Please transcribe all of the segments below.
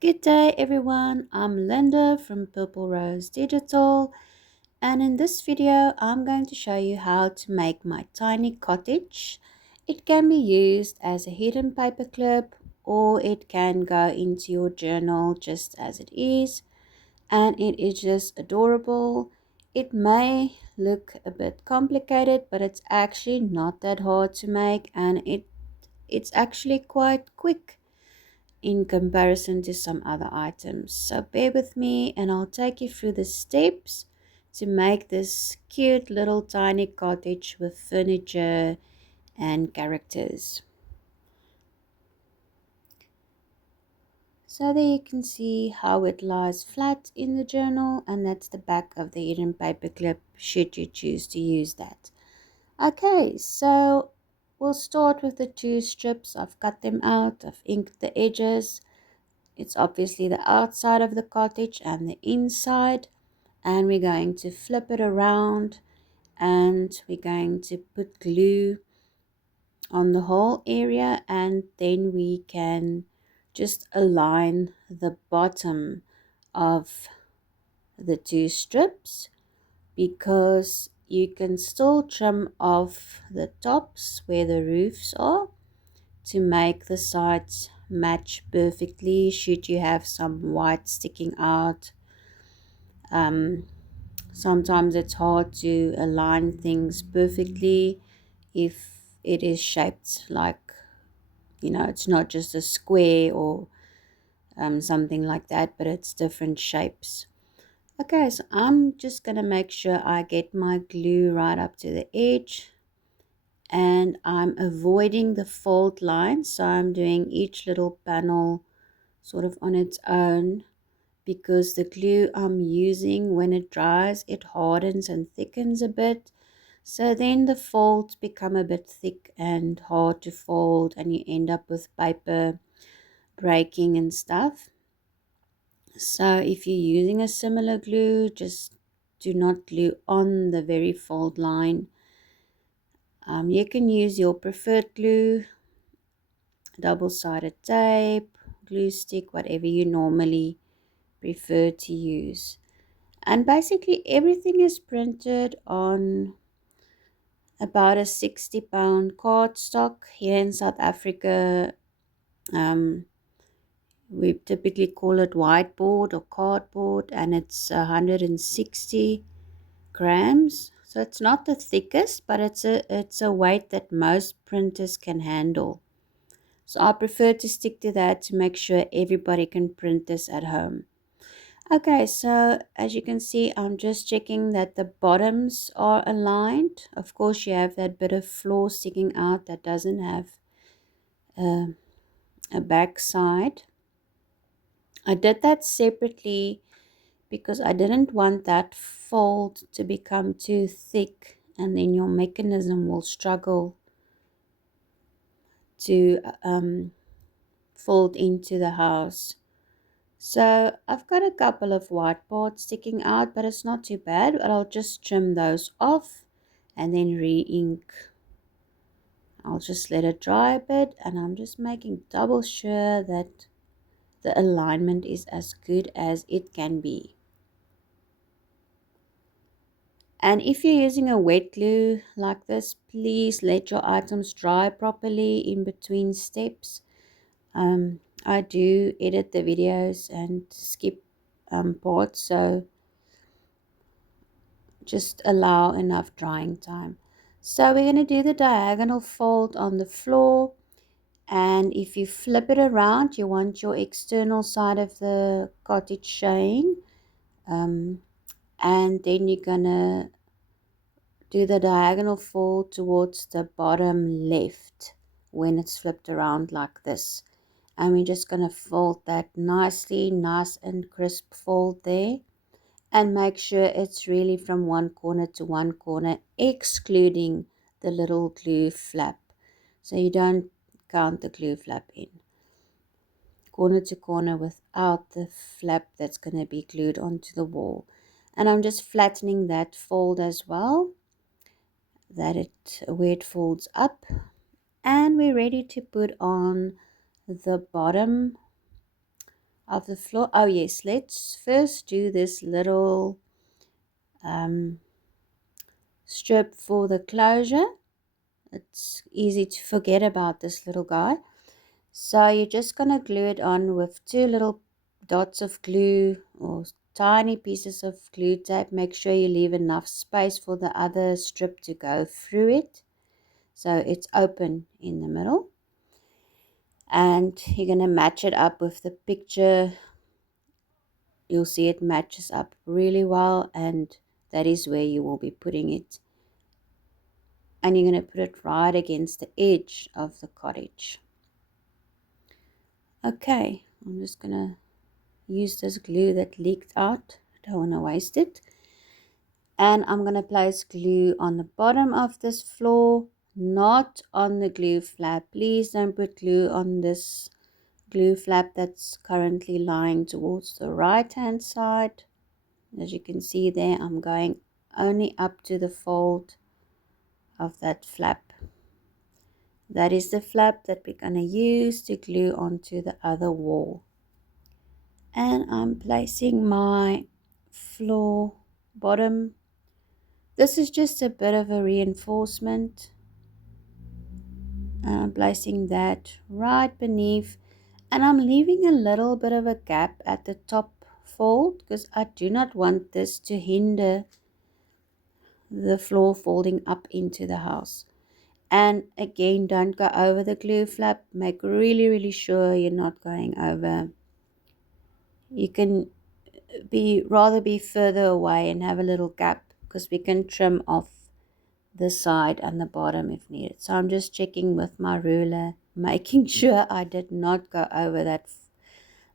Good day, everyone. I'm Linda from Purple Rose Digital, and in this video, I'm going to show you how to make my tiny cottage. It can be used as a hidden paperclip, or it can go into your journal just as it is, and it is just adorable. It may look a bit complicated, but it's actually not that hard to make, and it's actually quite quick in comparison to some other items. So bear with me and I'll take you through the steps to make this cute little tiny cottage with furniture and characters. So there you can see how it lies flat in the journal, and that's the back of the hidden paperclip should you choose to use that. Okay, so we'll start with the two strips. I've cut them out, I've inked the edges. It's obviously the outside of the cottage and the inside, and we're going to flip it around and we're going to put glue on the whole area, and then we can just align the bottom of the two strips, because you can still trim off the tops where the roofs are to make the sides match perfectly should you have some white sticking out. um, Sometimes it's hard to align things perfectly if it is shaped like, it's not just a square or something like that, but it's different shapes. Okay, so I'm just gonna make sure I get my glue right up to the edge, and I'm avoiding the fold lines, so I'm doing each little panel sort of on its own, because the glue I'm using, when it dries, it hardens and thickens a bit, so then the folds become a bit thick and hard to fold, and you end up with paper breaking and stuff. So if you're using a similar glue, just do not glue on the very fold line. You can use your preferred glue, double-sided tape, glue stick, whatever you normally prefer to use. And basically everything is printed on about a 60-pound cardstock. Here in South Africa, we typically call it whiteboard or cardboard, and it's 160 grams. So it's not the thickest, but it's a weight that most printers can handle. So I prefer to stick to that to make sure everybody can print this at home. Okay, so as you can see, I'm just checking that the bottoms are aligned. Of course, you have that bit of floor sticking out that doesn't have a, a back side. I did that separately because I didn't want that fold to become too thick, and then your mechanism will struggle to fold into the house. So I've got a couple of white parts sticking out, but it's not too bad. But I'll just trim those off and then re-ink. I'll just let it dry a bit, and I'm just making double sure that the alignment is as good as it can be. And if you're using a wet glue like this, please let your items dry properly in between steps. I do edit the videos and skip parts, so just allow enough drying time. So we're going to do the diagonal fold on the floor, and if you flip it around, you want your external side of the cottage showing, and then you're going to do the diagonal fold towards the bottom left when it's flipped around like this. And we're just going to fold that nicely, nice and crisp fold there. And make sure it's really from one corner to one corner, excluding the little glue flap. So you don't count the glue flap in. Corner to corner without the flap that's going to be glued onto the wall. And I'm just flattening that fold as well, where it folds up. And we're ready to put on the bottom of the floor. Oh yes, let's first do this little strip for the closure. It's easy to forget about this little guy. So you're just going to glue it on with two little dots of glue or tiny pieces of glue tape. Make sure you leave enough space for the other strip to go through it, so it's open in the middle. And you're going to match it up with the picture. You'll see it matches up really well, and that is where you will be putting it. And you're going to put it right against the edge of the cottage. Okay, I'm just going to use this glue that leaked out. Don't want to waste it. And I'm going to place glue on the bottom of this floor, not on the glue flap. Please don't put glue on this glue flap that's currently lying towards the right hand side. As you can see there, I'm going only up to the fold of that flap. That is the flap that we're going to use to glue onto the other wall. And I'm placing my floor bottom. This is just a bit of a reinforcement. I'm placing that right beneath, and I'm leaving a little bit of a gap at the top fold because I do not want this to hinder the floor folding up into the house. And again, don't go over the glue flap. Make really sure you're not going over. You can rather be further away and have a little gap, because we can trim off the side and the bottom if needed. So I'm just checking with my ruler, making sure I did not go over that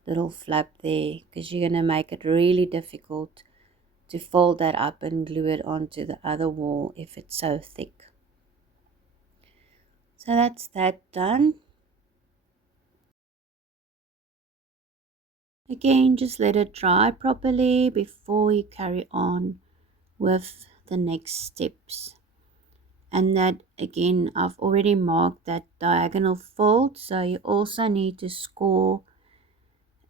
little flap there, because you're going to make it really difficult to fold that up and glue it onto the other wall if it's so thick. So that's that done. Again, just let it dry properly before you carry on with the next steps. And that, again, I've already marked that diagonal fold, so you also need to score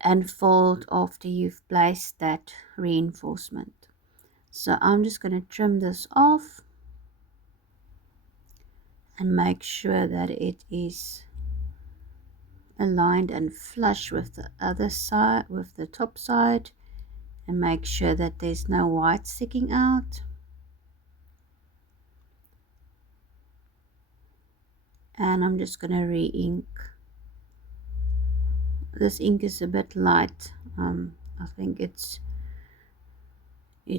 and fold after you've placed that reinforcement. So I'm just going to trim this off and make sure that it is aligned and flush with the other side, with the top side, and make sure that there's no white sticking out. And I'm just going to re-ink. This ink is a bit light. I think it's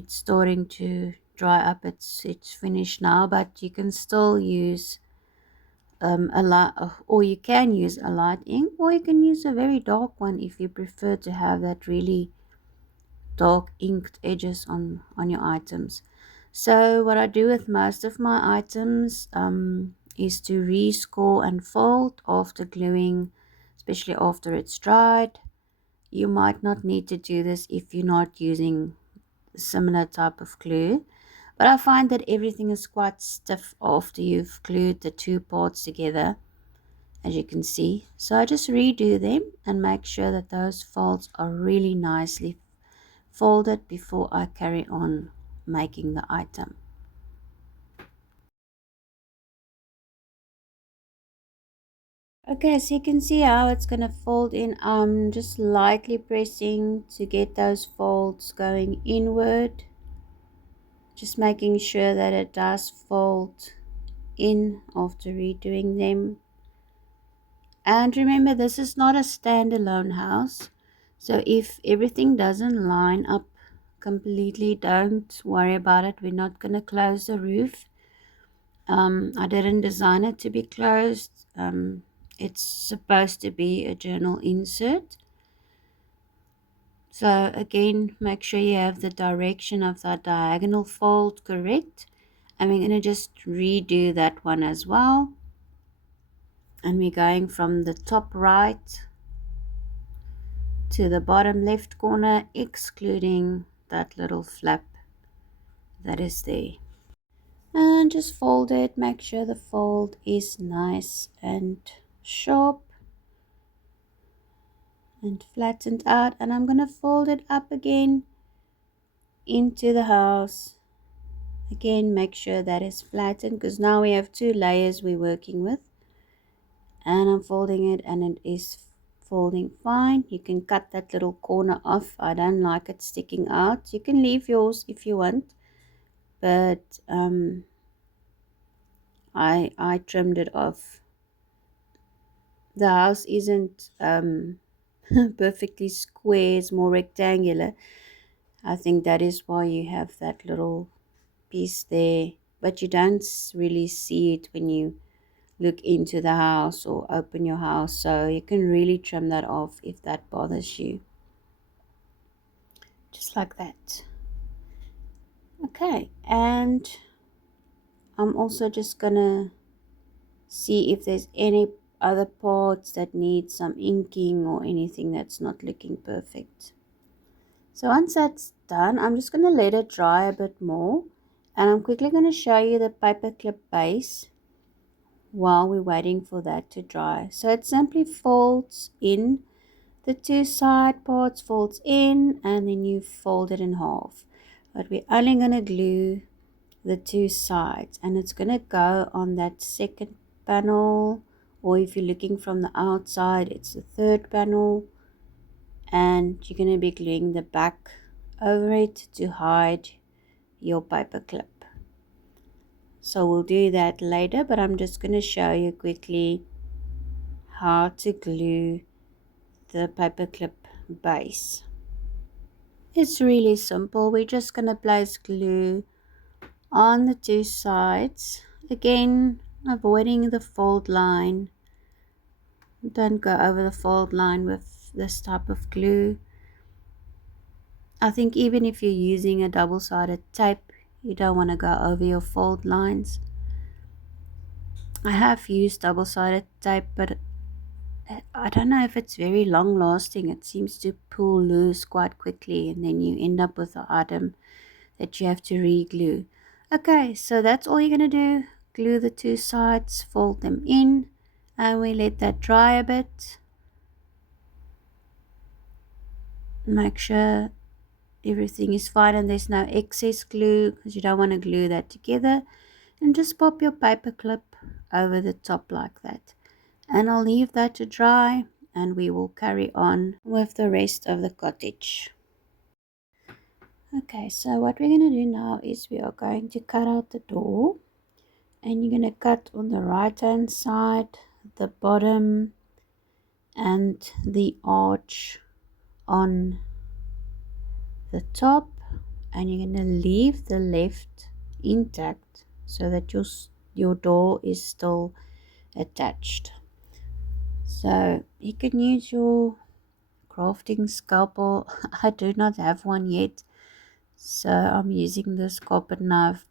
starting to dry up. It's finished now, but you can still use a light, or you can use a light ink, or you can use a very dark one if you prefer to have that really dark inked edges on your items. So what I do with most of my items is to rescore and fold after gluing, especially after it's dried. You might not need to do this if you're not using a similar type of glue, but I find that everything is quite stiff after you've glued the two parts together, as you can see. So I just redo them and make sure that those folds are really nicely folded before I carry on making the item. Okay, so you can see how it's going to fold in. I'm just lightly pressing to get those folds going inward, just making sure that it does fold in after redoing them. And remember, this is not a standalone house, so if everything doesn't line up completely, don't worry about it. We're not going to close the roof. I didn't design it to be closed. It's supposed to be a journal insert. So again, make sure you have the direction of that diagonal fold correct. And we're going to just redo that one as well. And we're going from the top right to the bottom left corner, excluding that little flap that is there. And just fold it. Make sure the fold is nice and sharp. and flattened out, and I'm going to fold it up again into the house. Again, make sure that is flattened because now we have two layers we're working with. And I'm folding it and it is folding fine. You can cut that little corner off. I don't like it sticking out. You can leave yours if you want, but I trimmed it off. The house isn't perfectly square, it's more rectangular. I think that is why you have that little piece there, but you don't really see it when you look into the house or open your house, so you can really trim that off if that bothers you, just like that. Okay, and I'm also just gonna see if there's any other parts that need some inking or anything that's not looking perfect. So once that's done, I'm just gonna let it dry a bit more, and I'm quickly gonna show you the paperclip base while we're waiting for that to dry. So it simply folds in, the two side parts folds in, and then you fold it in half. But we're only going to glue the two sides, and it's going to go on that second panel, or if you're looking from the outside, it's the third panel, and you're going to be gluing the back over it to hide your paper clip. So we'll do that later, but I'm just going to show you quickly how to glue the paperclip base. It's really simple. We're just going to place glue on the two sides. Again, avoiding the fold line. Don't go over the fold line with this type of glue. I think even if you're using a double-sided tape, you don't want to go over your fold lines. I have used double-sided tape, but I don't know if it's very long lasting. It seems to pull loose quite quickly, and then you end up with the item that you have to re-glue. Okay, so that's all you're going to do. Glue the two sides, fold them in, and we let that dry a bit. Make sure everything is fine and there's no excess glue, because you don't want to glue that together. And just pop your paper clip over the top like that. And I'll leave that to dry, and we will carry on with the rest of the cottage. Okay, so what we're going to do now is we are going to cut out the door, and you're going to cut on the right hand side, the bottom, and the arch on the top, and you're going to leave the left intact so that your door is still attached. So you can use your crafting scalpel. I do not have one yet, so I'm using this carpet knife,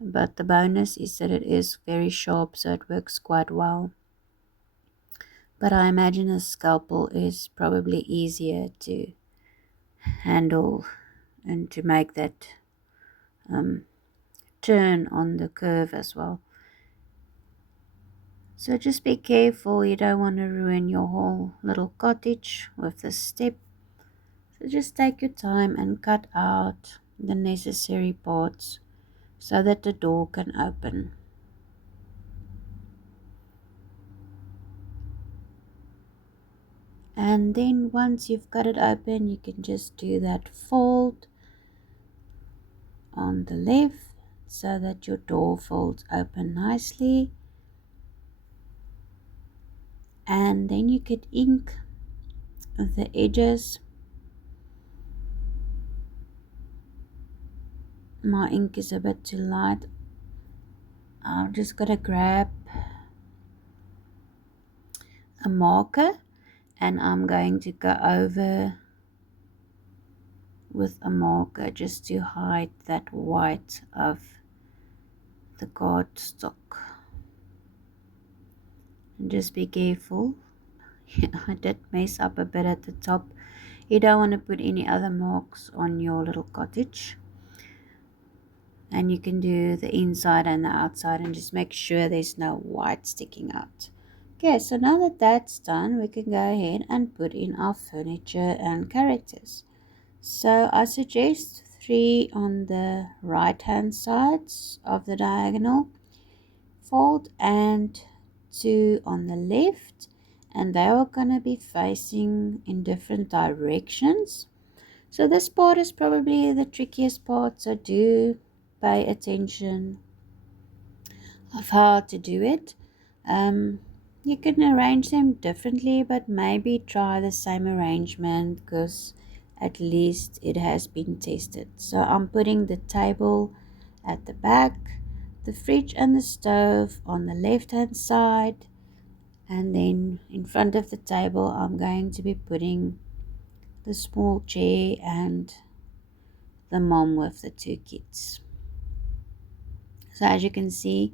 but the bonus is that it is very sharp, so it works quite well. But I imagine a scalpel is probably easier to handle and to make that turn on the curve as well. So just be careful, you don't want to ruin your whole little cottage with this step. So just take your time and cut out the necessary parts so that the door can open. And then once you've cut it open, you can just do that fold on the left so that your door folds open nicely. And then you could ink the edges. My ink is a bit too light. I'm just gonna grab a marker, and I'm going to go over with a marker just to hide that white of the cardstock. And just be careful. I did mess up a bit at the top. You don't want to put any other marks on your little cottage. And you can do the inside and the outside, and just make sure there's no white sticking out. Okay, so now that that's done, we can go ahead and put in our furniture and characters. So I suggest 3 on the right hand sides of the diagonal fold and 2 on the left, and they are going to be facing in different directions. So this part is probably the trickiest part, so do pay attention of how to do it. Um, you can arrange them differently, but maybe try the same arrangement because at least it has been tested. So I'm putting the table at the back, the fridge and the stove on the left hand side, and then in front of the table I'm going to be putting the small chair and the mom with the 2 kids. So as you can see,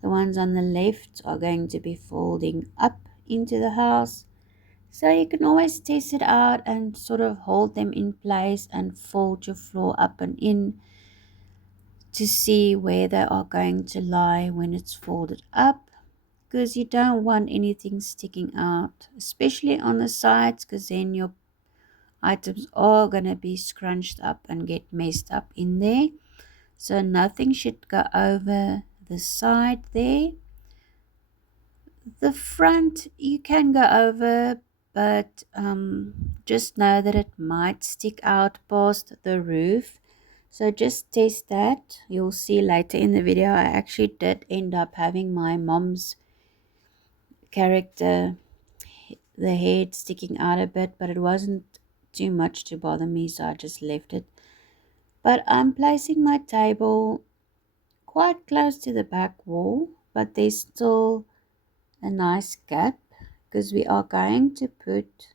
the ones on the left are going to be folding up into the house. So you can always test it out and sort of hold them in place and fold your floor up and in to see where they are going to lie when it's folded up, because you don't want anything sticking out, especially on the sides, because then your items are going to be scrunched up and get messed up in there. So nothing should go over the side there. The front you can go over, but just know that it might stick out past the roof. So just test that. You'll see later in the video I actually did end up having my mom's character, the head sticking out a bit, but it wasn't too much to bother me, so I just left it. But I'm placing my table quite close to the back wall, but there's still a nice gap because we are going to put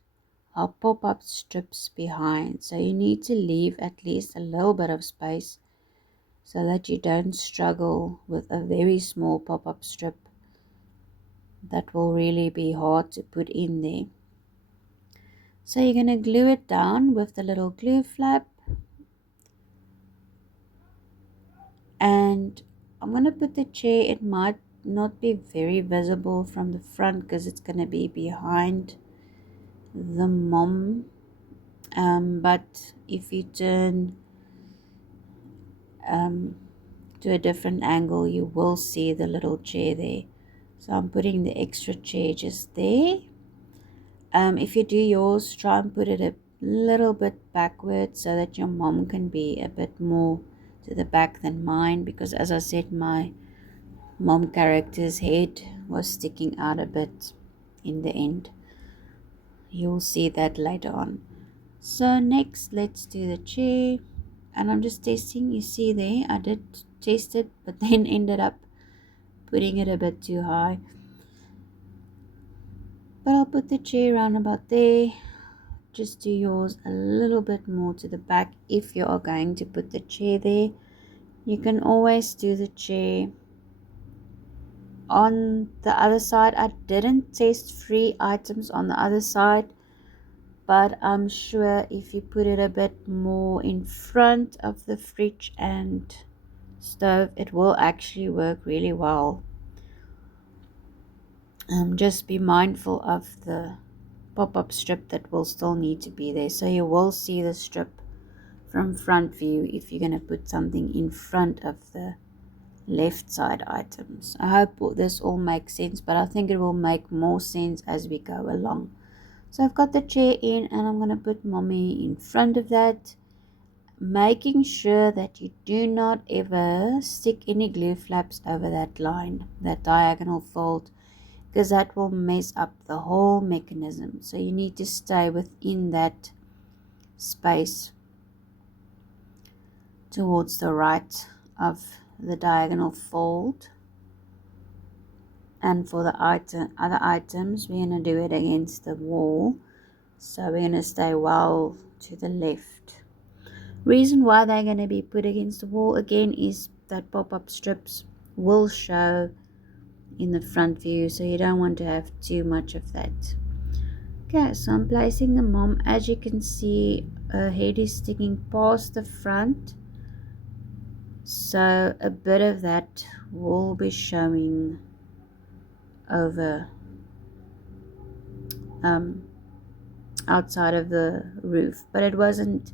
our pop-up strips behind. So you need to leave at least a little bit of space so that you don't struggle with a very small pop-up strip that will really be hard to put in there. So you're going to glue it down with the little glue flap, and I'm going to put the chair, it might not be very visible from the front because it's going to be behind the mom, but if you turn to a different angle you will see the little chair there. So I'm putting the extra chair just there. If you do yours, try and put it a little bit backwards so that your mom can be a bit more to the back than mine, because as I said, my mom character's head was sticking out a bit in the end. You'll see that later on. So next let's do the chair, and I'm just testing. You see there I did test it but then ended up putting it a bit too high, but I'll put the chair around about there. Just do yours a little bit more to the back if you are going to put the chair there. You can always do the chair on the other side. I didn't test free items on the other side, but I'm sure if you put it a bit more in front of the fridge and stove, it will actually work really well. Just be mindful of the pop-up strip that will still need to be there, so you will see the strip from front view if you're going to put something in front of the left side items. I hope this all makes sense, but I think it will make more sense as we go along. So I've got the chair in and I'm going to put mommy in front of that, making sure that you do not ever stick any glue flaps over that line, that diagonal fold, because that will mess up the whole mechanism. So you need to stay within that space towards the right of the diagonal fold. And for the other items, we're going to do it against the wall, so we're going to stay well to the left. Reason why they're going to be put against the wall again is that pop-up strips will show in the front view, so you don't want to have too much of that. Okay, so I'm placing the mom. As you can see, her head is sticking past the front, so a bit of that will be showing over um, outside of the roof, but it wasn't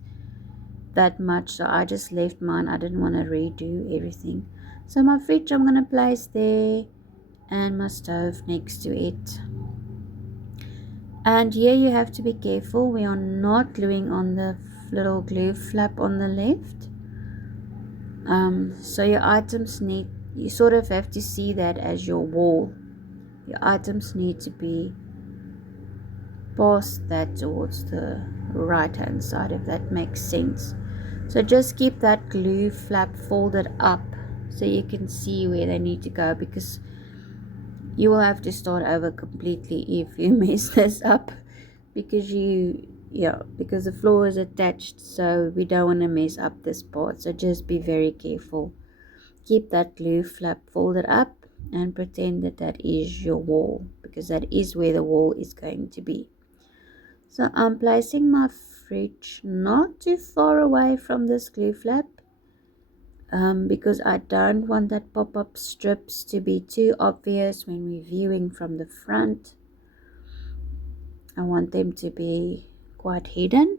that much, so I just left mine. I didn't want to redo everything. So my fridge I'm gonna place there, and my stove next to it. And here you have to be careful. We are not gluing on the little glue flap on the left. So your items you sort of have to see that as your wall. Your items need to be past that towards the right hand side, if that makes sense. So just keep that glue flap folded up so you can see where they need to go, because you will have to start over completely if you mess this up, because because the floor is attached, so we don't want to mess up this part. So just be very careful. Keep that glue flap folded up and pretend that that is your wall, because that is where the wall is going to be. So I'm placing my fridge not too far away from this glue flap, because I don't want that pop-up strips to be too obvious when we're viewing from the front. I want them to be quite hidden.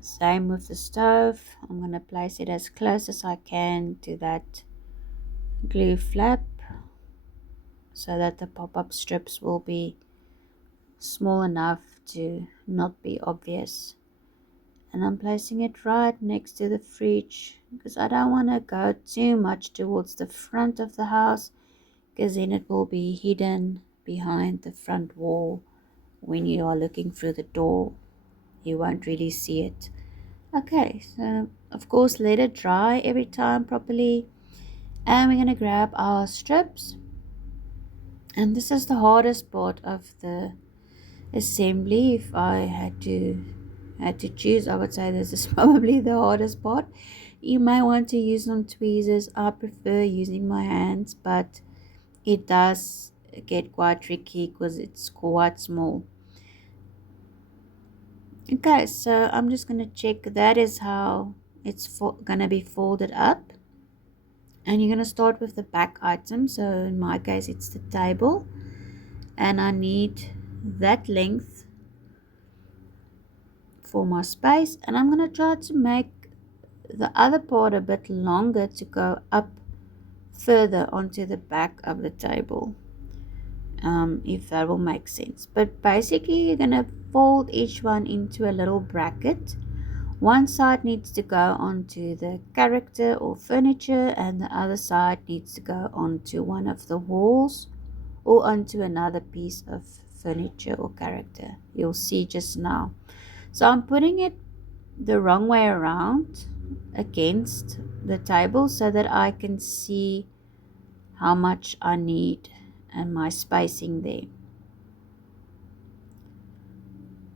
Same with the stove. I'm going to place it as close as I can to that glue flap so that the pop-up strips will be small enough to not be obvious. And I'm placing it right next to the fridge because I don't want to go too much towards the front of the house, because then it will be hidden behind the front wall. When you are looking through the door, you won't really see it. Okay, so of course let it dry every time properly, and we're going to grab our strips. And this is the hardest part of the assembly. If I had to choose, I would say this is probably the hardest part. You may want to use some tweezers. I prefer using my hands, but it does get quite tricky because it's quite small. Okay, so I'm just going to check that is how it's going to be folded up. And you're going to start with the back item. So in my case it's the table, and I need that length for my space, and I'm going to try to make the other part a bit longer to go up further onto the back of the table, if that will make sense. But basically you're going to fold each one into a little bracket. One side needs to go onto the character or furniture, and the other side needs to go onto one of the walls or onto another piece of furniture or character. You'll see just now. So I'm putting it the wrong way around against the table so that I can see how much I need and my spacing there.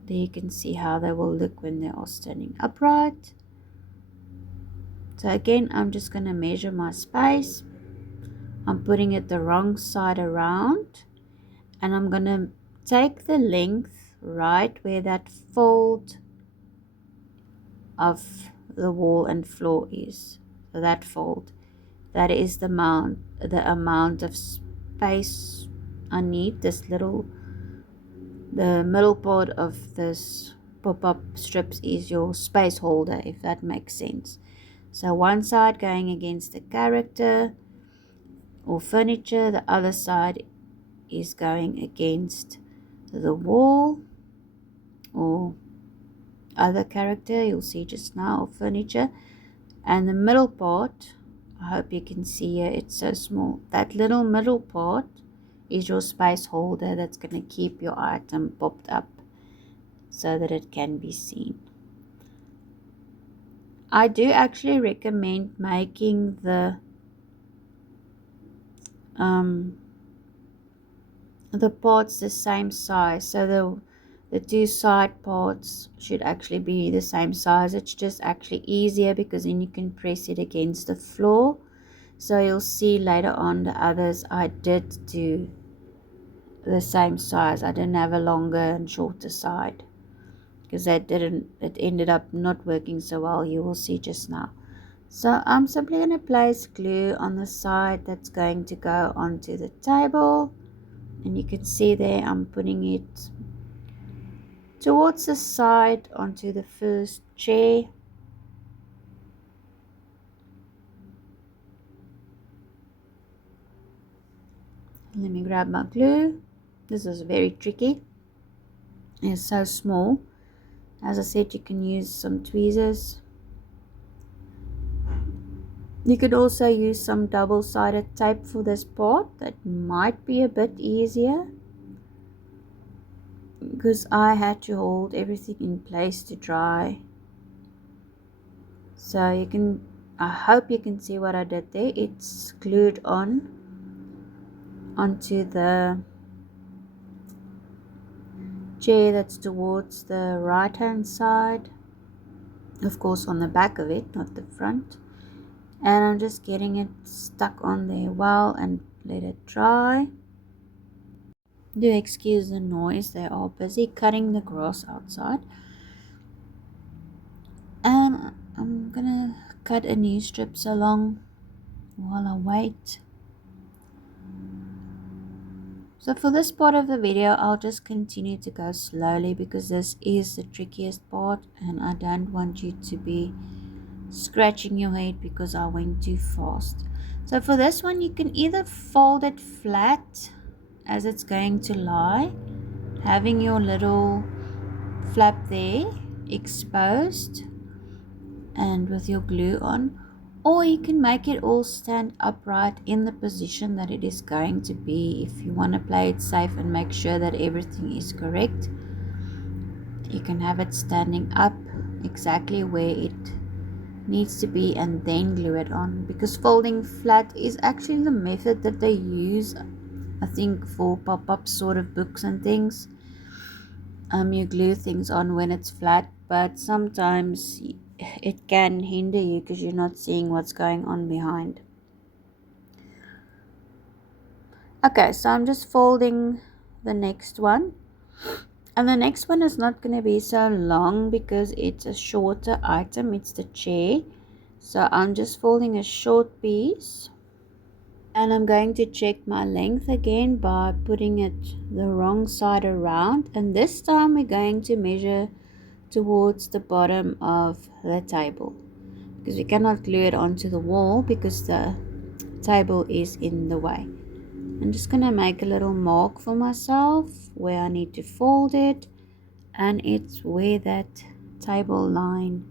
There you can see how they will look when they are standing upright. So again, I'm just going to measure my space. I'm putting it the wrong side around, and I'm going to take the length right where that fold of the wall and floor is. So that fold, that is the amount of space I need. The middle part of this pop-up strips is your space holder, if that makes sense. So one side going against the character or furniture, the other side is going against the wall or other character, you'll see just now, or furniture. And the middle part, I hope you can see here, it's so small. That little middle part is your space holder that's going to keep your item popped up so that it can be seen. I do actually recommend making the parts the same size, so the two side parts should actually be the same size. It's just actually easier because then you can press it against the floor. So you'll see later on the others I did do the same size. I didn't have a longer and shorter side because it ended up not working so well. You will see just now. So I'm simply going to place glue on the side that's going to go onto the table, And you can see there I'm putting it towards the side onto the first chair. Let me grab my glue. This is very tricky. It's so small. As I said, you can use some tweezers. You could also use some double-sided tape for this part. That might be a bit easier, because I had to hold everything in place to dry. So you can, I hope you can see what I did there. It's glued onto the chair that's towards the right hand side, of course on the back of it, not the front. And I'm just getting it stuck on there well and let it dry. Do excuse the noise, they are busy cutting the grass outside. And I'm gonna cut a new strip along while I wait. So for this part of the video, I'll just continue to go slowly because this is the trickiest part and I don't want you to be scratching your head because I went too fast. So for this one, you can either fold it flat as it's going to lie, having your little flap there exposed and with your glue on, or you can make it all stand upright in the position that it is going to be. If you want to play it safe and make sure that everything is correct, you can have it standing up exactly where it needs to be and then glue it on, because folding flat is actually the method that they use, I think, for pop-up sort of books and things. You glue things on when it's flat, but sometimes it can hinder you because you're not seeing what's going on behind. Okay, so I'm just folding the next one, and the next one is not going to be so long because it's a shorter item. It's the chair, so I'm just folding a short piece, and I'm going to check my length again by putting it the wrong side around, and this time we're going to measure towards the bottom of the table, because we cannot glue it onto the wall because the table is in the way. I'm just gonna make a little mark for myself where I need to fold it, and it's where that table line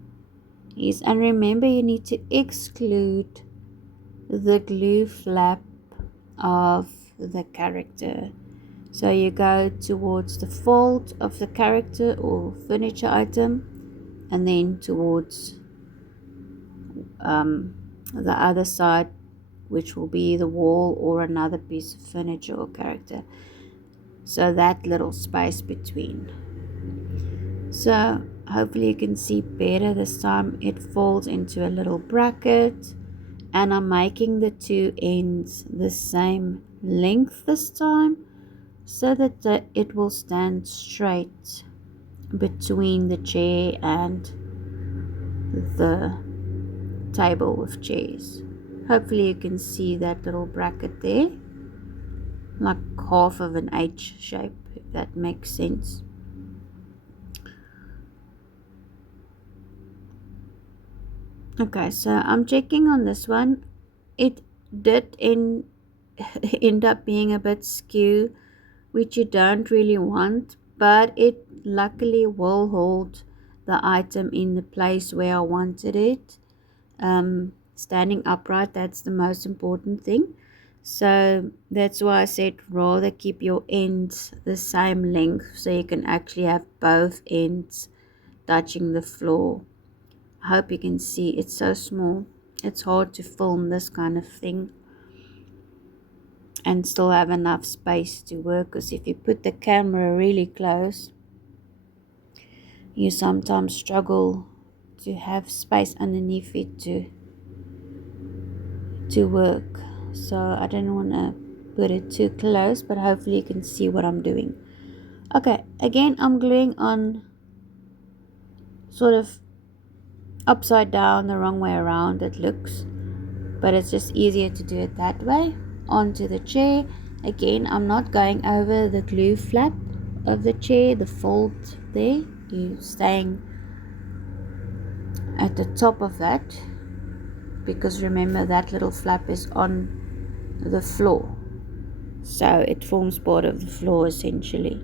is. And remember, you need to exclude the glue flap of the character. So you go towards the fold of the character or furniture item, and then towards the other side, which will be the wall or another piece of furniture or character. So that little space between. So hopefully you can see better this time. It folds into a little bracket, and I'm making the two ends the same length this time, so that it will stand straight between the chair and the table with chairs. Hopefully you can see that little bracket there, like half of an H shape, if that makes sense. Okay, so I'm checking on this one. It did end up being a bit skew, which you don't really want, but it luckily will hold the item in the place where I wanted it. Standing upright, that's the most important thing. So that's why I said rather keep your ends the same length, so you can actually have both ends touching the floor. I hope you can see. It's so small, it's hard to film this kind of thing and still have enough space to work, because if you put the camera really close, you sometimes struggle to have space underneath it to work. So I don't want to put it too close, but hopefully you can see what I'm doing. Okay, again I'm gluing on sort of upside down, the wrong way around it looks, but it's just easier to do it that way, onto the chair. Again, I'm not going over the glue flap of the chair, the fold there. You're staying at the top of that, because remember that little flap is on the floor, so it forms part of the floor essentially.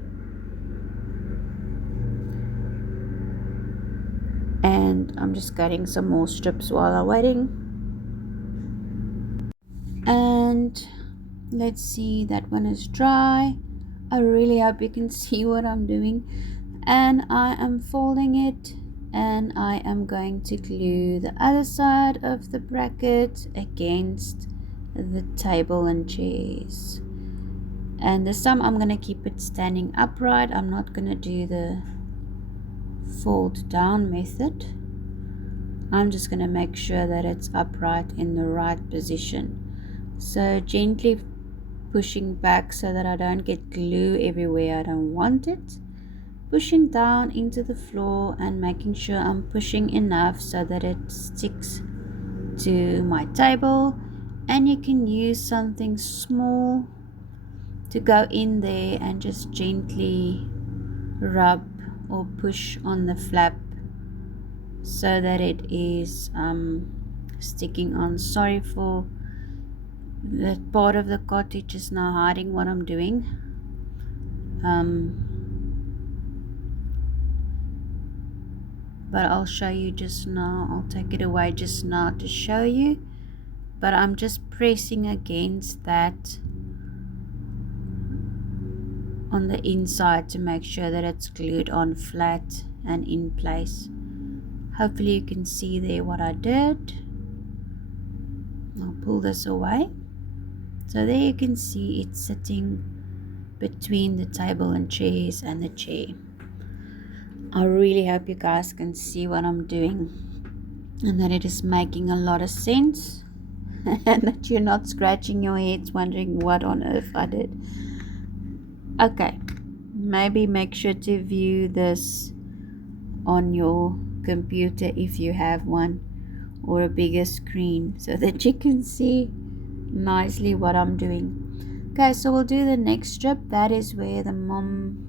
And I'm just cutting some more strips while I'm waiting. And let's see, that one is dry. I really hope you can see what I'm doing. And I am folding it, and I am going to glue the other side of the bracket against the table and chairs. And this time I'm going to keep it standing upright. I'm not going to do the fold down method. I'm just going to make sure that it's upright in the right position. So gently pushing back so that I don't get glue everywhere I don't want it. Pushing down into the floor and making sure I'm pushing enough so that it sticks to my table. And you can use something small to go in there and just gently rub or push on the flap so that it is sticking on. Sorry for that part of the cottage is now hiding what I'm doing. But I'll show you just now. I'll take it away just now to show you. But I'm just pressing against that on the inside to make sure that it's glued on flat and in place. Hopefully you can see there what I did. I'll pull this away. So there you can see it's sitting between the table and chairs and the chair. I really hope you guys can see what I'm doing and that it is making a lot of sense and that you're not scratching your heads wondering what on earth I did. Okay, maybe make sure to view this on your computer if you have one, or a bigger screen, so that you can see nicely what I'm doing. Okay, so we'll do the next strip. That is where the mom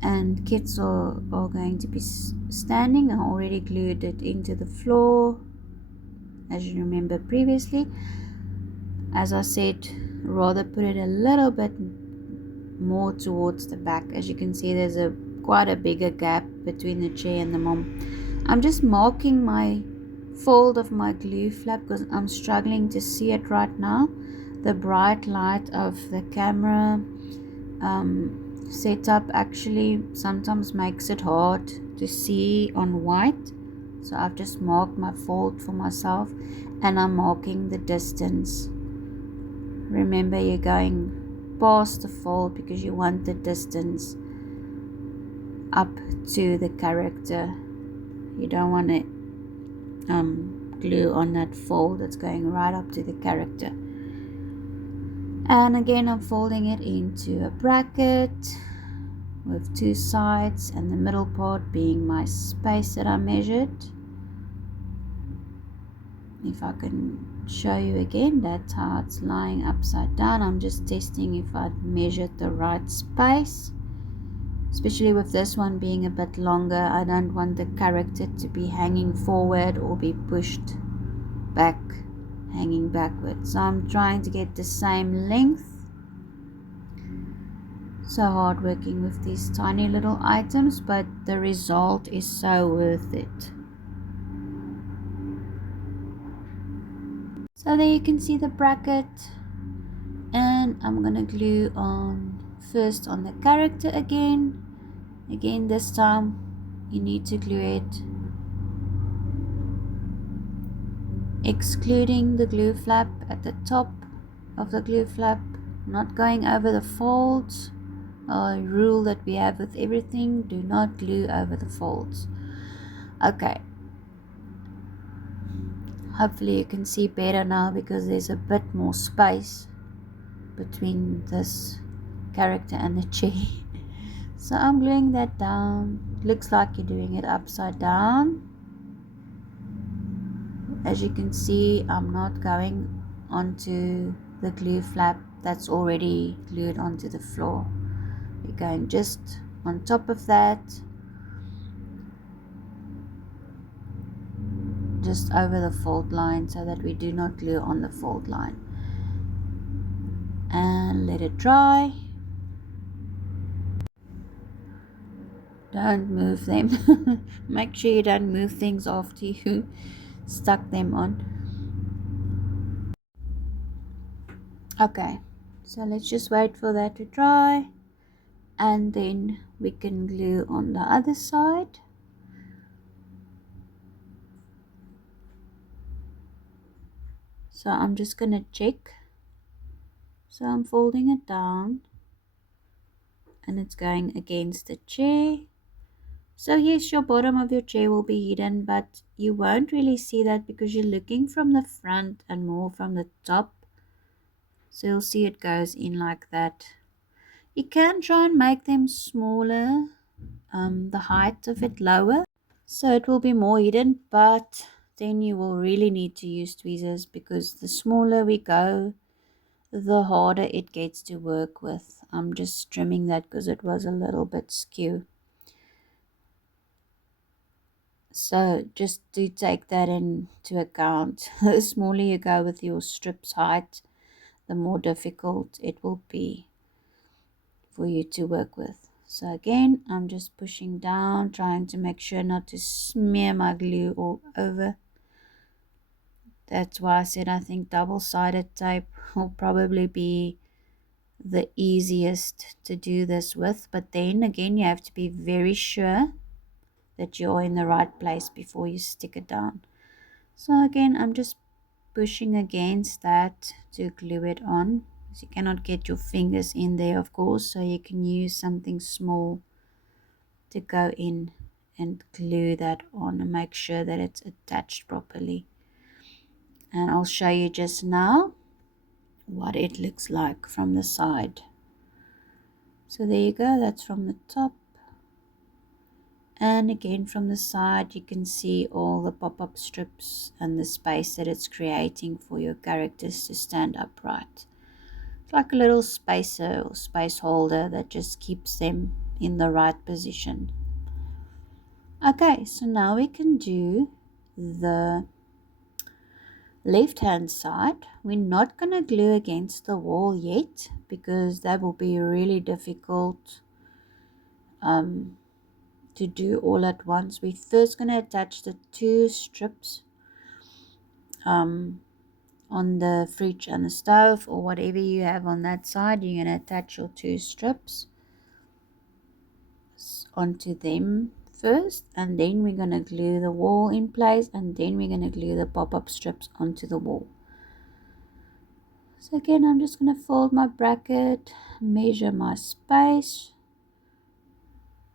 and kids are going to be standing. I already glued it into the floor, as you remember previously. As I said, rather put it a little bit more towards the back. As you can see, there's quite a bigger gap between the chair and the mom. I'm just marking my fold of my glue flap because I'm struggling to see it right now. The bright light of the camera setup actually sometimes makes it hard to see on white. So I've just marked my fold for myself, and I'm marking the distance. Remember, you're going past the fold because you want the distance up to the character. You don't want to glue on that fold that's going right up to the character. And again, I'm folding it into a bracket with two sides, and the middle part being my space that I measured. If I can show you again, that's how it's lying upside down. I'm just testing if I measured the right space, especially with this one being a bit longer. I don't want the character to be hanging forward or be pushed back, hanging backwards. So I'm trying to get the same length. So hard working with these tiny little items, but the result is so worth it. So there you can see the bracket, and I'm gonna glue on first on the character again. This time you need to glue it excluding the glue flap at the top of the glue flap, not going over the folds. A rule that we have with everything: do not glue over the folds. Okay, hopefully you can see better now because there's a bit more space between this character and the chair. So I'm gluing that down. Looks like you're doing it upside down. As you can see, I'm not going onto the glue flap that's already glued onto the floor. We're going just on top of that, just over the fold line, so that we do not glue on the fold line. And let it dry. Don't move them. Make sure you don't move things after you stuck them on. Okay, so let's just wait for that to dry, and then we can glue on the other side. So I'm just gonna check. So I'm folding it down and it's going against the chair. So yes, your bottom of your chair will be hidden, but you won't really see that because you're looking from the front and more from the top. So you'll see it goes in like that. You can try and make them smaller, the height of it lower, so it will be more hidden, but then you will really need to use tweezers because the smaller we go, the harder it gets to work with. I'm just trimming that because it was a little bit skew. So just do take that into account. The smaller you go with your strips height, the more difficult it will be for you to work with. So again, I'm just pushing down, trying to make sure not to smear my glue all over. That's why I said I think double-sided tape will probably be the easiest to do this with. But then again, you have to be very sure that you're in the right place before you stick it down. So again, I'm just pushing against that to glue it on. So you cannot get your fingers in there, of course, so you can use something small to go in and glue that on and make sure that it's attached properly. And I'll show you just now what it looks like from the side. So there you go, that's from the top. And again from the side you can see all the pop-up strips and the space that it's creating for your characters to stand upright. It's like a little spacer or space holder that just keeps them in the right position. Okay, so now we can do the left hand side. We're not going to glue against the wall yet because that will be really difficult to do all at once. We're first going to attach the two strips on the fridge and the stove, or whatever you have on that side. You're going to attach your two strips onto them first, and then we're going to glue the wall in place, and then we're going to glue the pop-up strips onto the wall. So again, I'm just going to fold my bracket, measure my space.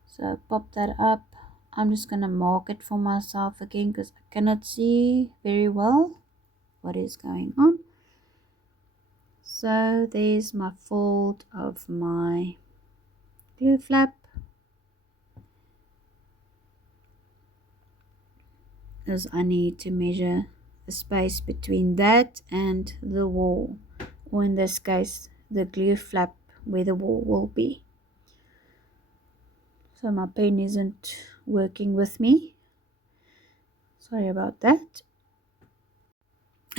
So pop that up. I'm just going to mark it for myself again because I cannot see very well what is going on. So there's my fold of my glue flap. As I need to measure the space between that and the wall, or in this case the glue flap where the wall will be. So my pen isn't working with me, sorry about that.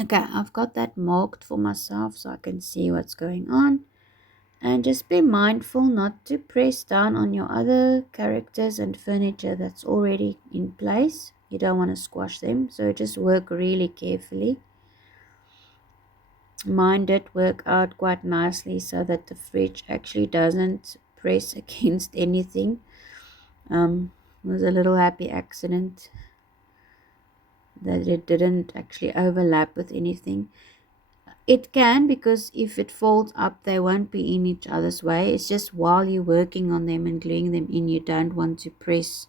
Okay, I've got that marked for myself so I can see what's going on. And just be mindful not to press down on your other characters and furniture that's already in place. You don't want to squash them, so just work really carefully. Mine did work out quite nicely so that the fridge actually doesn't press against anything. It was a little happy accident that it didn't actually overlap with anything. It can, because if it folds up they won't be in each other's way. It's just while you're working on them and gluing them in, you don't want to press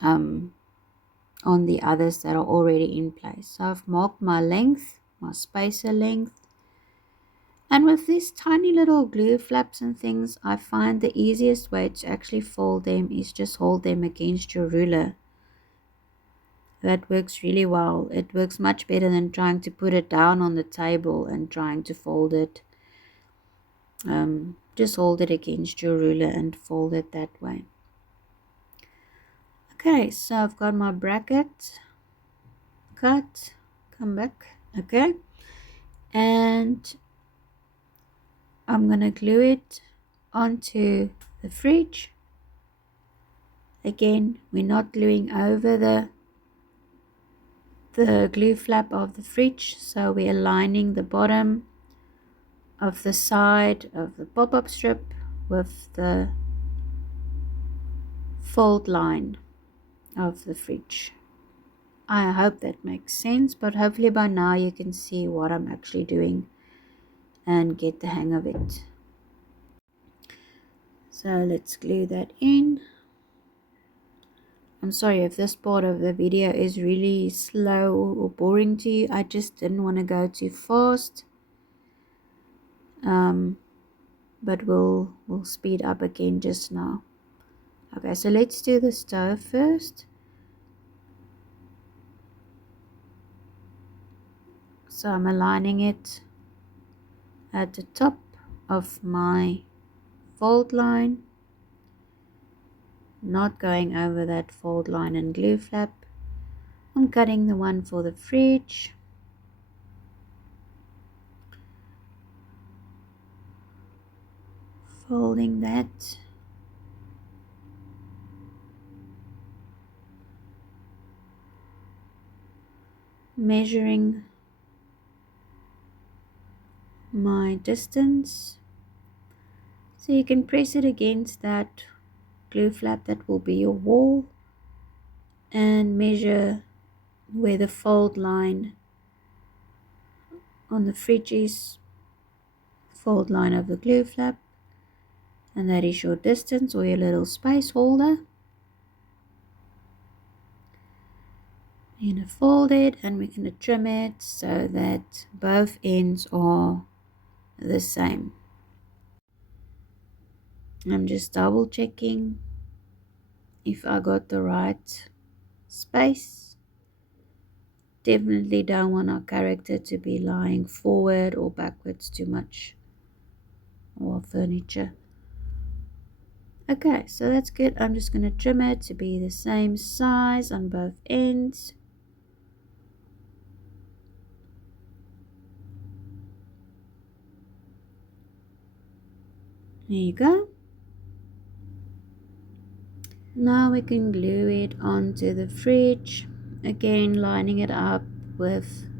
on the others that are already in place. So I've marked my length, my spacer length. And with these tiny little glue flaps and things, I find the easiest way to actually fold them is just hold them against your ruler That works really well. It works much better than trying to put it down on the table and trying to fold it. Just hold it against your ruler and fold it that way. Okay, so I've got my bracket cut. Come back. Okay, and I'm gonna glue it onto the fridge. Again, we're not gluing over the glue flap of the fridge, so we're aligning the bottom of the side of the pop-up strip with the fold line of the fridge. I hope that makes sense, but hopefully by now you can see what I'm actually doing and get the hang of it. So let's glue that in. I'm sorry if this part of the video is really slow or boring to you. I just didn't want to go too fast. But we'll speed up again just now. Okay, so let's do the stove first. So I'm aligning it at the top of my fold line, not going over that fold line and glue flap. I'm cutting the one for the fridge. Folding that. Measuring my distance. So you can press it against that glue flap that will be your wall and measure where the fold line on the fridge is, fold line of the glue flap, and that is your distance or your little space holder. You're going to fold it and we're going to trim it so that both ends are the same. I'm just double checking if I got the right space. Definitely don't want our character to be lying forward or backwards too much, or furniture. Okay, so that's good. I'm just going to trim it to be the same size on both ends. There you go. Now we can glue it onto the fridge, again lining it up with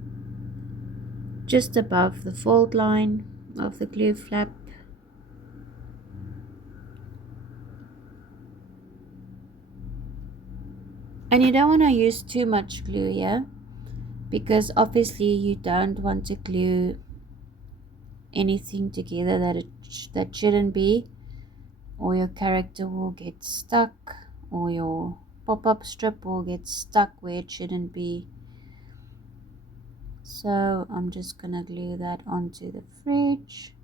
just above the fold line of the glue flap. And you don't want to use too much glue here, because obviously you don't want to glue anything together that shouldn't be, or your character will get stuck, or your pop-up strip will get stuck where it shouldn't be. So I'm just gonna glue that onto the fridge.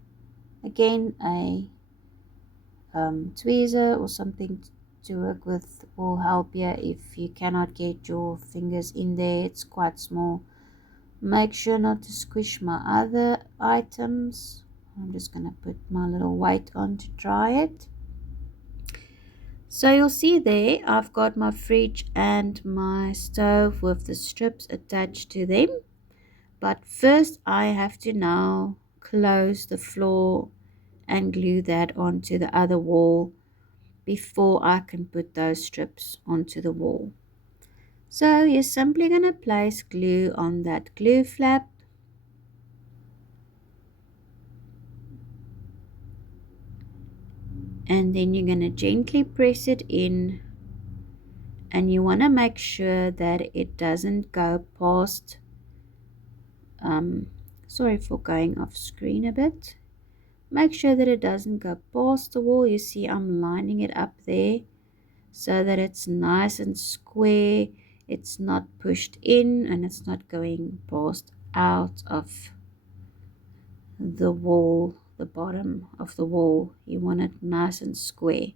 Again, a tweezer or something to work with will help you if you cannot get your fingers in there. It's quite small. Make sure not to squish my other items. I'm just gonna put my little weight on to dry it. So you'll see there I've got my fridge and my stove with the strips attached to them. But first I have to now close the floor and glue that onto the other wall before I can put those strips onto the wall. So you're simply going to place glue on that glue flap. And then you're going to gently press it in, and you want to make sure that it doesn't go past, sorry for going off screen a bit. Make sure that it doesn't go past the wall. You see I'm lining it up there so that it's nice and square. It's not pushed in and it's not going past out of the wall, the bottom of the wall. You want it nice and square.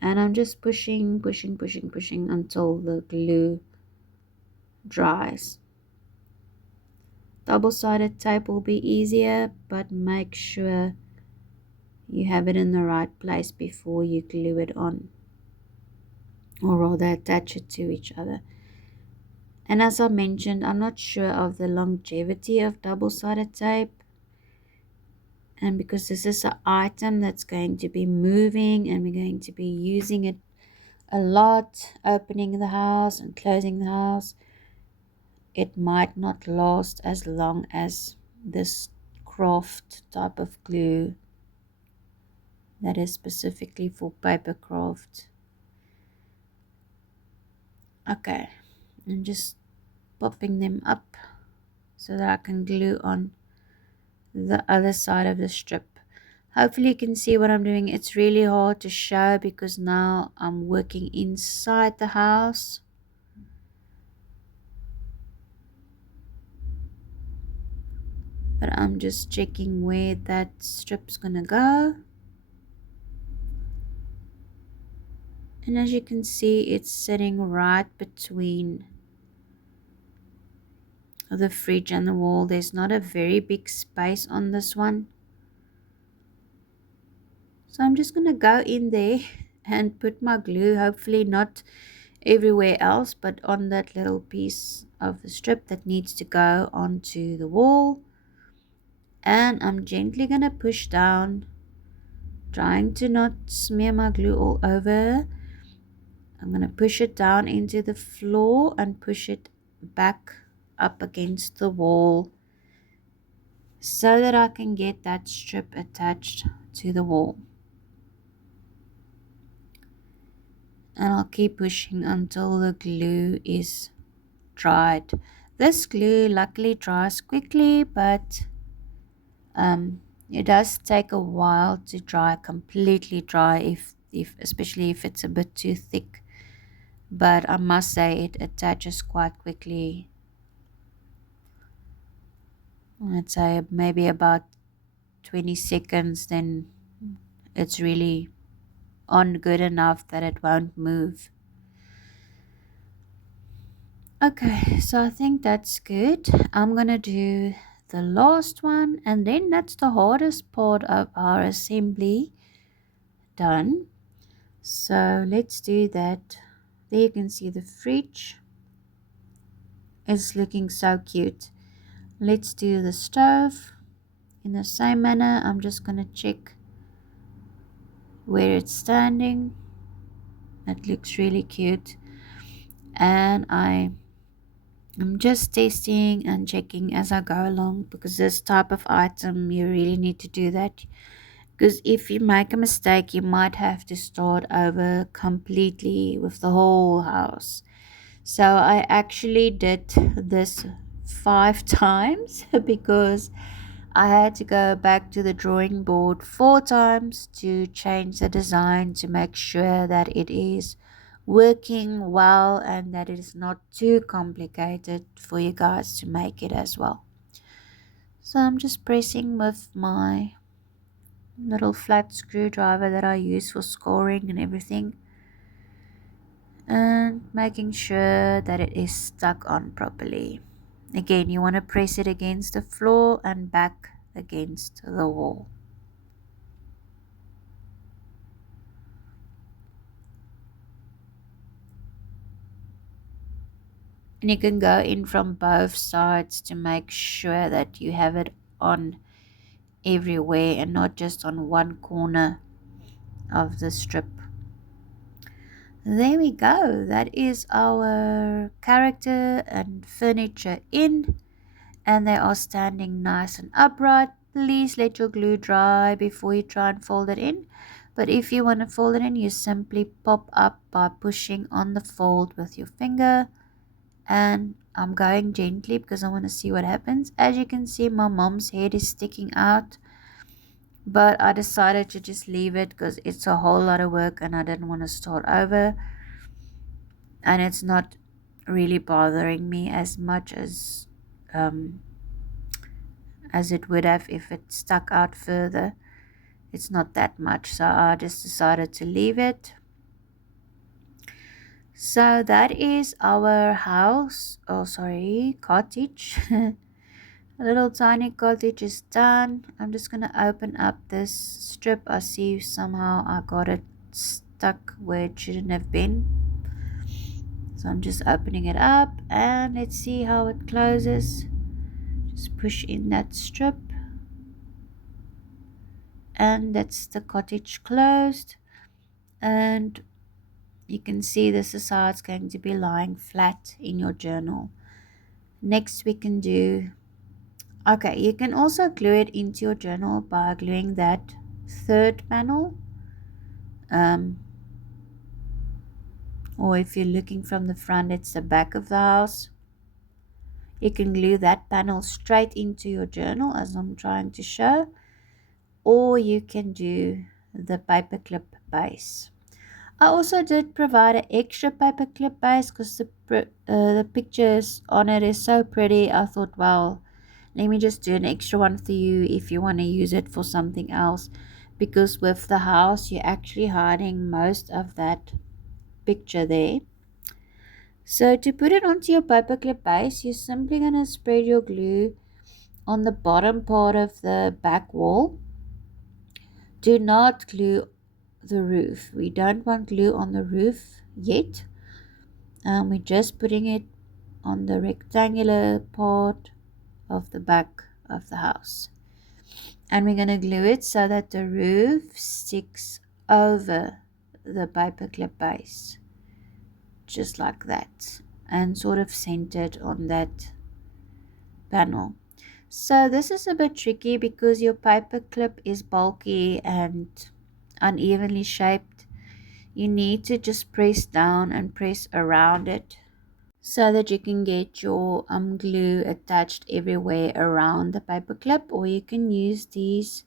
And I'm just pushing until the glue dries. Double-sided tape will be easier, but make sure you have it in the right place before you glue it on, or rather attach it to each other. And as I mentioned, I'm not sure of the longevity of double-sided tape, and because this is an item that's going to be moving and we're going to be using it a lot, opening the house and closing the house, it might not last as long as this craft type of glue that is specifically for paper craft. Okay, I'm just popping them up so that I can glue on the other side of the strip. Hopefully you can see what I'm doing. It's really hard to show because now I'm working inside the house. But I'm just checking where that strip's gonna go. And as you can see, it's sitting right between the fridge and the wall. There's not a very big space on this one. So I'm just gonna go in there and put my glue, hopefully not everywhere else, but on that little piece of the strip that needs to go onto the wall. And I'm gently gonna push down, trying to not smear my glue all over. I'm gonna push it down into the floor and push it back up against the wall so that I can get that strip attached to the wall. And I'll keep pushing until the glue is dried. This glue luckily dries quickly, but it does take a while to dry, completely dry, if especially if it's a bit too thick. But I must say it attaches quite quickly. I'd say maybe about 20 seconds, then it's really on good enough that it won't move. Okay, so I think that's good. I'm gonna do the last one, and then that's the hardest part of our assembly done. So let's do that. There you can see the fridge is looking so cute. Let's do the stove in the same manner. I'm just gonna check where it's standing. It looks really cute, and I'm just testing and checking as I go along, because this type of item you really need to do that, because if you make a mistake you might have to start over completely with the whole house. So I actually did this 5 times because I had to go back to the drawing board 4 times to change the design to make sure that it is working well and that it is not too complicated for you guys to make it as well. So I'm just pressing with my little flat screwdriver that I use for scoring and everything, and making sure that it is stuck on properly. Again, you want to press it against the floor and back against the wall. And you can go in from both sides to make sure that you have it on everywhere and not just on one corner of the strip. There we go. That is our character and furniture in, and they are standing nice and upright. Please let your glue dry before you try and fold it in. But if you want to fold it in, you simply pop up by pushing on the fold with your finger. And I'm going gently because I want to see what happens. As you can see, my mom's head is sticking out, but I decided to just leave it because it's a whole lot of work and I didn't want to start over, and it's not really bothering me as much as it would have if it stuck out further. It's not that much, so I just decided to leave it. So that is our house, oh sorry, cottage. A little tiny cottage is done. I'm just going to open up this strip. I see somehow I got it stuck where it shouldn't have been. So I'm just opening it up and let's see how it closes. Just push in that strip and that's the cottage closed. And you can see this is how it's going to be lying flat in your journal. Next we can do, okay, you can also glue it into your journal by gluing that third panel. Or if you're looking from the front, it's the back of the house. You can glue that panel straight into your journal as I'm trying to show. Or you can do the paperclip base. I also did provide an extra paperclip base because the pictures on it is so pretty. I thought, well, let me just do an extra one for you if you want to use it for something else. Because with the house, you're actually hiding most of that picture there. So to put it onto your paperclip base, you're simply going to spread your glue on the bottom part of the back wall. Do not glue the roof. We don't want glue on the roof yet. We're just putting it on the rectangular part of the back of the house. And we're going to glue it so that the roof sticks over the paperclip base. Just like that. And sort of centered on that panel. So this is a bit tricky because your paperclip is bulky and unevenly shaped. You need to just press down and press around it so that you can get your glue attached everywhere around the paperclip, or you can use these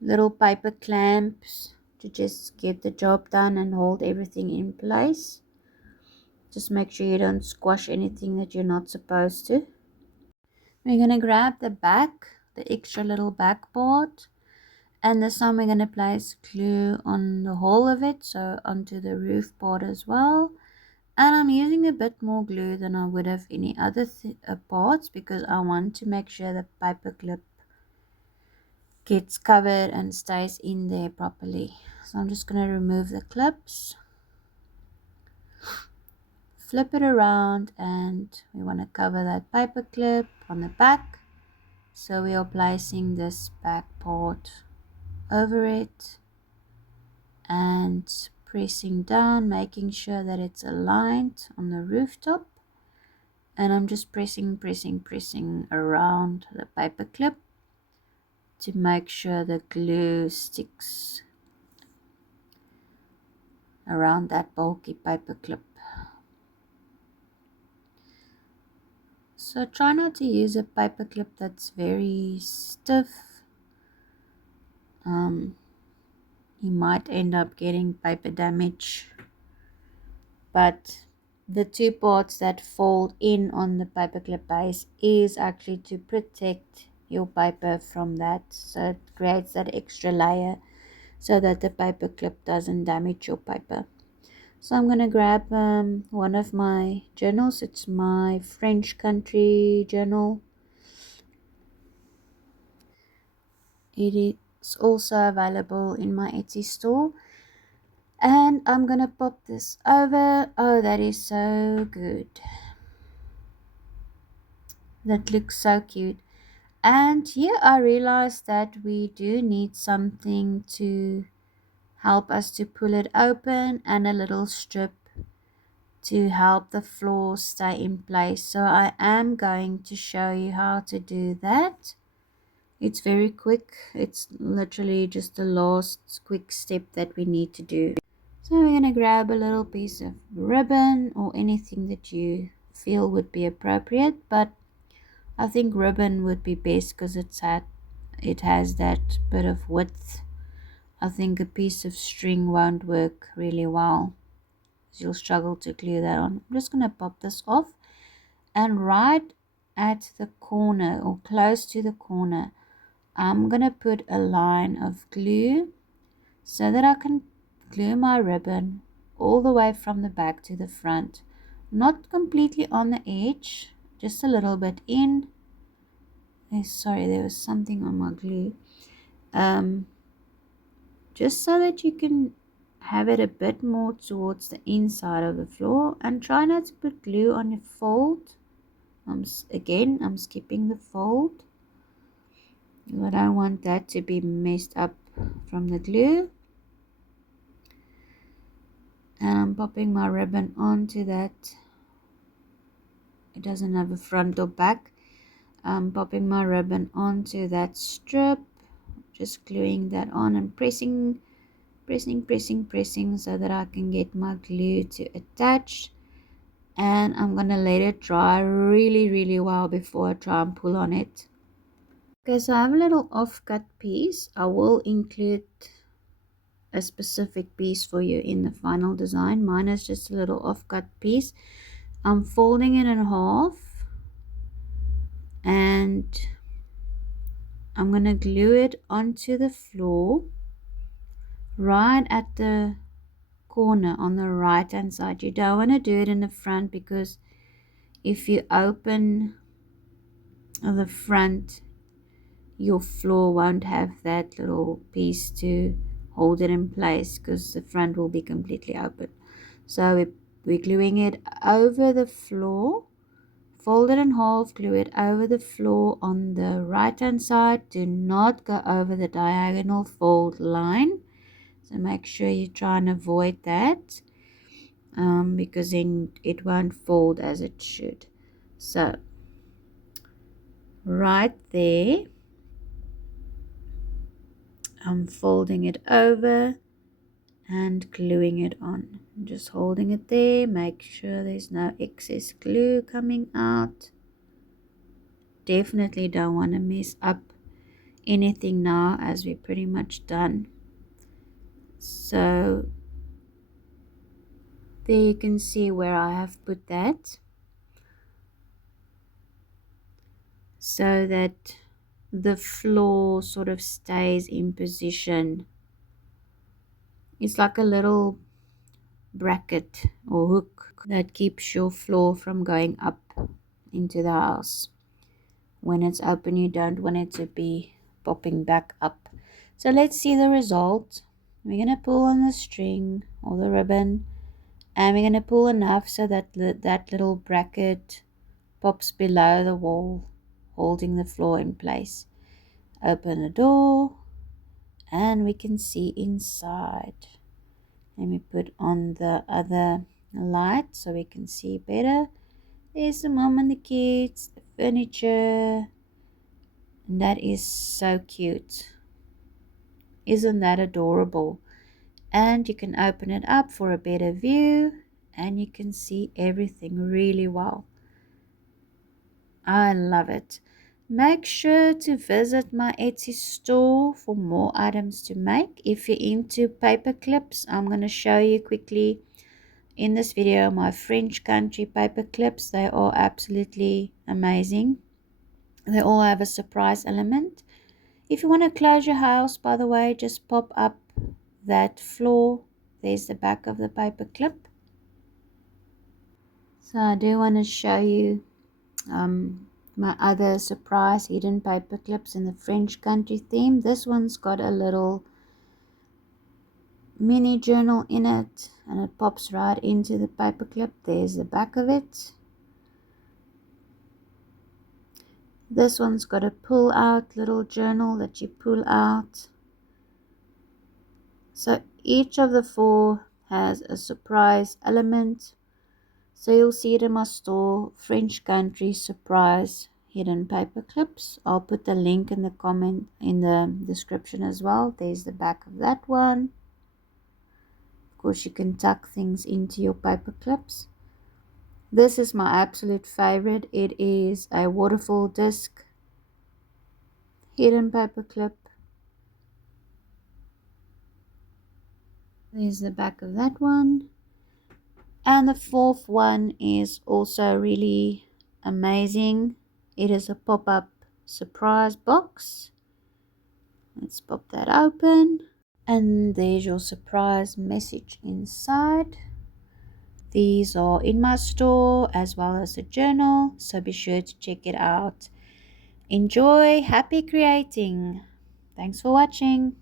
little paper clamps to just get the job done and hold everything in place. Just make sure you don't squash anything that you're not supposed to. We're going to grab the back, the extra little back part, and this time we're going to place glue on the whole of it, so onto the roof part as well. And I'm using a bit more glue than I would have any other parts because I want to make sure the paperclip gets covered and stays in there properly. So I'm just going to remove the clips, flip it around, and we want to cover that paperclip on the back. So we are placing this back part over it and pressing down, making sure that it's aligned on the rooftop. And I'm just pressing around the paperclip to make sure the glue sticks around that bulky paperclip. So try not to use a paperclip that's very stiff. You might end up getting paper damage. But the two parts that fold in on the paperclip base is actually to protect your paper from that. So it creates that extra layer so that the paperclip doesn't damage your paper. So I'm going to grab one of my journals. It's my French country journal. It is also available in my Etsy store. And I'm going to pop this over. Oh, that is so good. That looks so cute. And here I realized that we do need something to help us to pull it open and a little strip to help the floor stay in place. So I am going to show you how to do that. It's very quick. It's literally just the last quick step that we need to do. So we're going to grab a little piece of ribbon or anything that you feel would be appropriate, but I think ribbon would be best because it has that bit of width. I think a piece of string won't work really well. You'll struggle to glue that on. I'm just going to pop this off, and right at the corner or close to the corner, I'm going to put a line of glue so that I can glue my ribbon all the way from the back to the front. Not completely on the edge, just a little bit in. Sorry, there was something on my glue. Just so that you can have it a bit more towards the inside of the floor, and try not to put glue on your fold. I'm skipping the fold. I don't want that to be messed up from the glue. And I'm popping my ribbon onto that. It doesn't have a front or back. I'm popping my ribbon onto that strip, just gluing that on and pressing so that I can get my glue to attach. And I'm gonna let it dry really well before I try and pull on it. Okay, so I have a little offcut piece. I will include a specific piece for you in the final design. Mine is just a little offcut piece. I'm folding it in half and I'm going to glue it onto the floor right at the corner on the right hand side. You don't want to do it in the front, because if you open the front, your floor won't have that little piece to hold it in place, because the front will be completely open. So we're gluing it over the floor. Fold it in half, glue it over the floor on the right hand side. Do not go over the diagonal fold line. So make sure you try and avoid that, because then it won't fold as it should. So right there, I'm folding it over and gluing it on. Just holding it there. Make sure there's no excess glue coming out. Definitely don't want to mess up anything now, as we're pretty much done. So there you can see where I have put that, so that the floor sort of stays in position. It's like a little bracket or hook that keeps your floor from going up into the house. When it's open, you don't want it to be popping back up. So let's see the result. We're going to pull on the string or the ribbon, and we're going to pull enough so that that little bracket pops below the wall, holding the floor in place. Open the door and we can see inside. Let me put on the other light so we can see better. There's the mom and the kids, the furniture, and that is so cute. Isn't that adorable? And you can open it up for a better view, and you can see everything really well. I love it. Make sure to visit my Etsy store for more items to make. If you're into paper clips, I'm going to show you quickly in this video my French country paper clips. They are absolutely amazing. They all have a surprise element. If you want to close your house, by the way, just pop up that floor. There's the back of the paper clip. So I do want to show you my other surprise hidden paper clips in the French country theme. This one's got a little mini journal in it, and it pops right into the paper clip. There's the back of it. This one's got a pull out little journal that you pull out. So each of the four has a surprise element. So you'll see it in my store, French country surprise hidden paper clips. I'll put the link in the comment in the description as well. There's the back of that one. Of course, you can tuck things into your paper clips. This is my absolute favorite. It is a waterfall disc hidden paper clip. There's the back of that one. And the fourth one is also really amazing. It is a pop-up surprise box. Let's pop that open. And there's your surprise message inside. These are in my store as well as the journal, so be sure to check it out. Enjoy, happy creating. Thanks for watching.